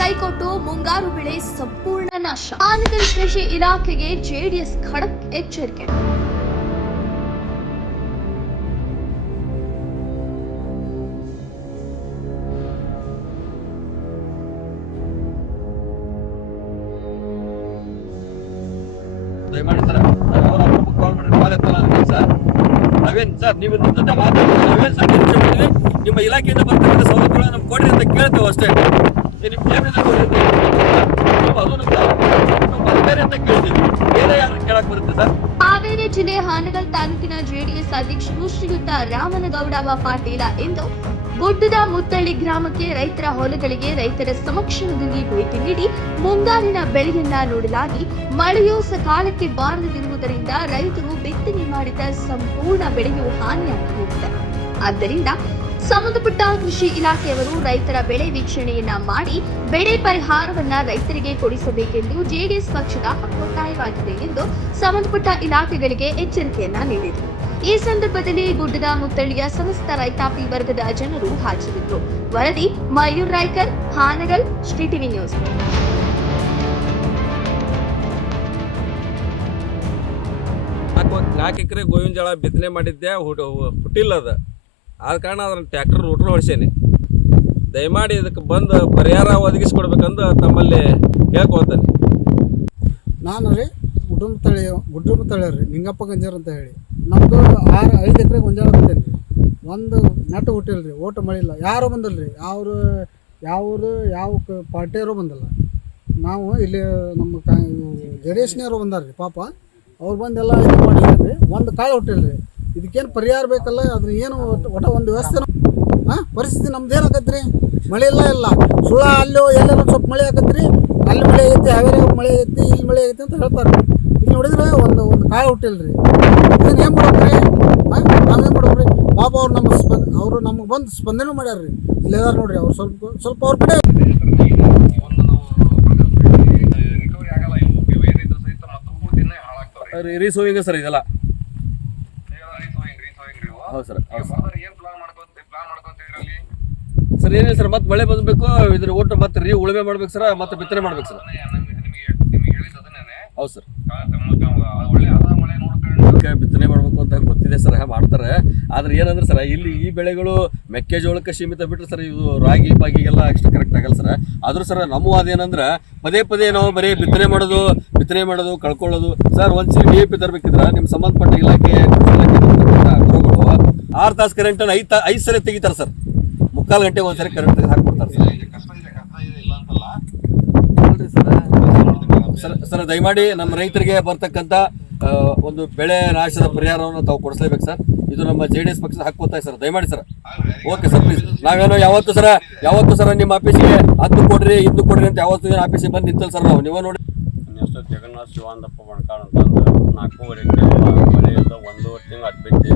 ಕೈಕೊಟ್ಟು ಮುಂಗಾರು ಬೆಳೆ ಸಂಪೂರ್ಣ ನಾಶ. ಹಾನಗಲ್ ಕೃಷಿ ಇಲಾಖೆಗೆ ಜೆಡಿಎಸ್ ಖಡಕ್ ಎಚ್ಚರಿಕೆ. ದಯಮಾಡಿ ಸರ್ ಕಾಲ್ ಮಾಡಿ ಸರ್ ನಾವೇನು ಸರ್ ನೀವು ಜೊತೆ ನಾವೇನು ಸರ್ ನಿರೀಕ್ಷೆ ಮಾಡಿದ್ವಿ ನಿಮ್ಮ ಇಲಾಖೆಯಿಂದ ಬರ್ತಕ್ಕಂಥ ಸವಲತ್ತುಗಳನ್ನ ನಮ್ಗೆ ಕೊಡ್ರಿ ಅಂತ ಕೇಳ್ತೇವೆ ಅಷ್ಟೇ. ನಿಮ್ಮ ಜೇಬಿನಿಂದ ಕೊಡ್ರಿ ಅಂತ ನೀವು ಅದನ್ನು ಬೇರೆ ಅಂತ ಕೇಳ್ತೀವಿ, ಬೇರೆ ಯಾರು ಕೇಳಕ್ ಬರುತ್ತೆ ಸರ್? ಹಾವೇರಿ ಜಿಲ್ಲೆ ಹಾನಗಲ್ ತಾಲೂಕಿನ ಜೆಡಿಎಸ್ ಅಧ್ಯಕ್ಷರು ಶ್ರೀಯುತ ರಾಮನಗೌಡ ಪಾಟೀಲ ಎಂದು ಗುಡ್ಡದ ಮುತ್ತಳ್ಳಿ ಗ್ರಾಮಕ್ಕೆ ರೈತರ ಹೊಲಗಳಿಗೆ ರೈತರ ಸಮಕ್ಷಮದಲ್ಲಿ ಭೇಟಿ ನೀಡಿ ಮುಂಗಾರಿನ ಬೆಳೆಯನ್ನ ನೋಡಲಾಗಿ ಮಳೆಯೂ ಸಕಾಲಕ್ಕೆ ಬಾರದಿರುವುದರಿಂದ ರೈತರು ಬಿತ್ತನೆ ಮಾಡಿದ ಸಂಪೂರ್ಣ ಬೆಳೆಯು ಹಾನಿಯಾಗಿ ಹೋಗಿದೆ. ಆದ್ದರಿಂದ ಸಂಬಂಧಪಟ್ಟ ಕೃಷಿ ಇಲಾಖೆಯವರು ರೈತರ ಬೆಳೆ ವೀಕ್ಷಣೆಯನ್ನ ಮಾಡಿ ಬೆಳೆ ಪರಿಹಾರವನ್ನ ರೈತರಿಗೆ ಕೊಡಿಸಬೇಕೆಂದು ಜೆಡಿಎಸ್ ಪಕ್ಷದ ಒತ್ತಾಯವಾಗಿದೆ ಎಂದು ಸಂಬಂಧಪಟ್ಟ ಇಲಾಖೆಗಳಿಗೆ ಎಚ್ಚರಿಕೆಯನ್ನ ನೀಡಿದರು. ಈ ಸಂದರ್ಭದಲ್ಲಿ ಗುಡ್ಡದ ಮುತ್ತಳ್ಳಿಯ ಸಮಸ್ತ ರೈತಾಪಿ ವರ್ಗದ ಜನರು ಹಾಜರಿದ್ದರು. ವರದಿ ಮಯೂರ್ ರಾಯ್ಕರ್, ಹಾನಗಲ್, ಶ್ರೀ ಟಿವಿ ನ್ಯೂಸ್. 4 ಎಕರೆ ಗೋವಿನ ಜೋಳ ಬಿತ್ತನೆ ಮಾಡಿದ್ದೆ, ಹುಟ್ಟಿಲ್ಲ ಅದು. ಆದ ಕಾರಣ ಅದನ್ನು ಟ್ರ್ಯಾಕ್ಟರ್ ರೂಟ್ರ್ ಹೊಡ್ಸೇನಿ. ದಯಮಾಡಿ ಇದಕ್ಕೆ ಬಂದು ಪರಿಹಾರ ಒದಗಿಸ್ಕೊಡ್ಬೇಕಂದು ತಮ್ಮಲ್ಲಿ ಕೇಳ್ಕೊಳ್ತೇನೆ. ನಾನು ರೀ ಗುಡ್ಡಮುತ್ತಳ್ಳಿ ರೀ ನಿಂಗಪ್ಪ ಗಂಜಾರ್ ಅಂತ ಹೇಳಿ ನಮ್ಮದು 5 ಎಕರೆ ಗೊಂಜಾಳ ಬಿತ್ತೇನೆ ರೀ. ಒಂದು ನೆಟ್ಟು ಹುಟ್ಟಿಲ್ಲ ರೀ, ಓಟು ಮಳಿಲ್ಲ, ಯಾರೂ ಬಂದಿಲ್ಲ ರೀ. ಯಾವ ಪಾರ್ಟಿಯವರು ಬಂದಿಲ್ಲ. ನಾವು ಇಲ್ಲಿ ನಮ್ಮ ಜೆಡಿಎಸ್ನವರು ಬಂದಾರ ರೀ. ಪಾಪ ಅವ್ರು ಬಂದೆಲ್ಲ ಇದು ಮಾಡಿಲ್ಲ ರೀ. ಒಂದು ಕಾಳು ಹುಟ್ಟಿಲ್ಲ ರೀ. ಇದಕ್ಕೇನು ಪರಿಹಾರ ಬೇಕಲ್ಲ, ಅದನ್ನ ಏನು ಒಟ್ಟ ಒಂದು ವ್ಯವಸ್ಥೆ ಪರಿಸ್ಥಿತಿ ನಮ್ದು ಏನಾಗತ್ತೆ ರೀ? ಮಳೆ ಇಲ್ಲ ಸುಳ್ಳ ಅಲ್ಲೋ ಎಲ್ಲರೂ ಸ್ವಲ್ಪ ಮಳೆ ಆಗತ್ತೆ ರೀ. ಅಲ್ಲಿ ಮಳೆ ಆಗೈತಿ, ಹಾವೇರಿ ಮಳೆ ಆಗೈತಿ, ಇಲ್ಲಿ ಮಳೆ ಆಗೈತಿ ಅಂತ ಹೇಳ್ತಾರೆ ರೀ. ಇಲ್ಲಿ ನೋಡಿದ್ರೆ ಒಂದು ಕಾಳು ಹುಟ್ಟಿಲ್ಲ ರೀ. ಇದನ್ನು ಏನು ಮಾಡ್ಬೇಕ್ರಿ? ನಾವೇನು ಮಾಡ್ಬೇಕ್ರಿ? ಪಾಪ ಅವರು ನಮಗೆ ಬಂದು ಸ್ಪಂದನೆ ಮಾಡ್ಯಾರ ರೀ. ಇಲ್ಲೆದಾರ ನೋಡ್ರಿ, ಅವ್ರು ಸ್ವಲ್ಪ ಅವ್ರ ಕಡೆ ರೀಸೋವಿಂಗ್ ಸರ್ ಇದೆಲ್ಲ. ಹೌದು ಸರ್. ಸರ್ ಏನಿಲ್ಲ ಸರ್, ಮತ್ತೆ ಮಳೆ ಬಂದಬೇಕು, ಇದ್ರ ಒಟ್ಟು ಮತ್ತೆ ಉಳುಮೆ ಮಾಡ್ಬೇಕು ಸರ್, ಮತ್ತೆ ಬಿತ್ತನೆ ಮಾಡ್ಬೇಕು ಸರ್. ಹೌದು ಸರ್, ಬಿತ್ತನೆ ಮಾಡ್ಬೇಕು ಅಂತ ಗೊತ್ತಿದೆ ಸರ್, ಮಾಡ್ತಾರೆ. ಆದ್ರೆ ಏನಂದ್ರೆ ಸರ್, ಇಲ್ಲಿ ಈ ಬೆಳೆಗಳು ಮೆಕ್ಕೆಜೋಳಕ್ಕೆ ಸೀಮಿತ ಬಿಟ್ಟರೆ ಸರ್, ಇದು ರಾಗಿ ಪಾಗಿಗೆಲ್ಲ ಅಷ್ಟು ಕರೆಕ್ಟ್ ಆಗಲ್ಲ ಸರ್. ಆದ್ರೂ ಸರ್ ನಮ್ಮ ಅದೇನಂದ್ರೆ ಪದೇ ನಾವು ಬರೀ ಬಿತ್ತನೆ ಮಾಡೋದು ಕಳ್ಕೊಳ್ಳೋದು ಸರ್. ಒಂದ್ಸಲಿ DAP ತರಬೇಕಿದ್ರೆ ನಿಮ್ಮ ಸಂಬಂಧಪಟ್ಟ ಇಲಾಖೆ ಗುರುಗಳು 6 ತಾಸು ಕರೆಂಟನ್ನು 5 ಸರಿ ತೆಗಿತಾರೆ ಸರ್. 3/4 ಗಂಟೆಗೆ ಒಂದ್ಸರಿ ಕರೆಂಟ್ ತೆಗೆದು ಹಾಕ್ಕೊಡ್ತಾರೆ ಸರ್. ದಯಮಾಡಿ ನಮ್ಮ ರೈತರಿಗೆ ಬರ್ತಕ್ಕಂಥ ಒಂದು ಬೆಳೆ ನಾಶದ ಪರಿಹಾರವನ್ನು ತಾವು ಕೊಡಿಸ್ಲೇಬೇಕು ಸರ್. ಇದು ನಮ್ಮ JDS ಪಕ್ಷದ ಹಕ್ಕು ಸರ್. ದಯಮಾಡಿ ಸರ್. Okay sir, please. ನಾವೇನೋ ಯಾವತ್ತು ಸರ ನಿಮ್ಮ ಆಫೀಸಿಗೆ ಅದು ಕೊಡ್ರಿ ಇದು ಕೊಡ್ರಿ ಅಂತ ಯಾವತ್ತು ಏನು ಆಫೀಸಿಗೆ ಬಂದು ನಿಂತಲ್ಲ ಸರ್ ನಾವು. ನೀವು ನೋಡಿ ಜಗನ್ನಾಥ್ ಶಿವಾನಂದಪ್ಪ ಬಣಕಾಳ್ ಅಂತಂದ್ರೆ 4 ಎಕರೆ ಮಳೆಯಿಂದ 1.5 ತಿಂಗಳು ಬಿತ್ತಿ